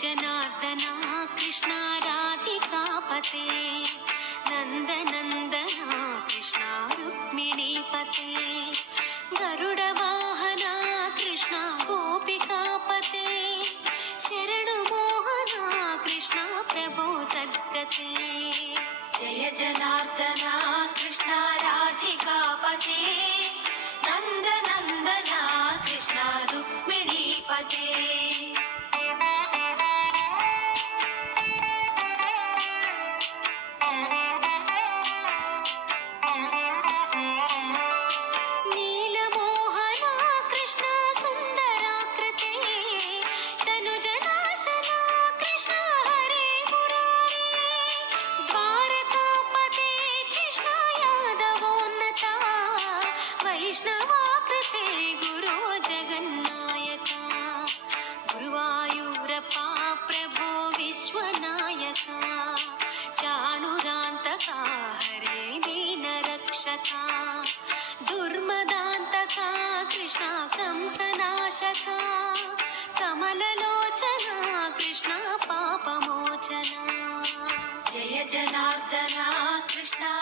जनार्दना कृष्णा राधिकापते नन्दनन्दना कृष्णा रुक्मिणीपते गरुडवाहना कृष्णा गोपिकापते शरणुमोहना कृष्णा प्रभो सद्गते जय जनार्दना कृष्णा राधिकापते नन्दनन्दना कृष्णा रुक्मिणीपते वैष्णवाकृते गुरो जगन्नायका गुरुवायूरप्पा प्रभो विश्वनायका चाणुरान्तका हरे दीनरक्षका दुर्मदान्तका कृष्णा कंसनाशका कमललोचना कृष्णा पापमोचना जय जनार्दना कृष्णा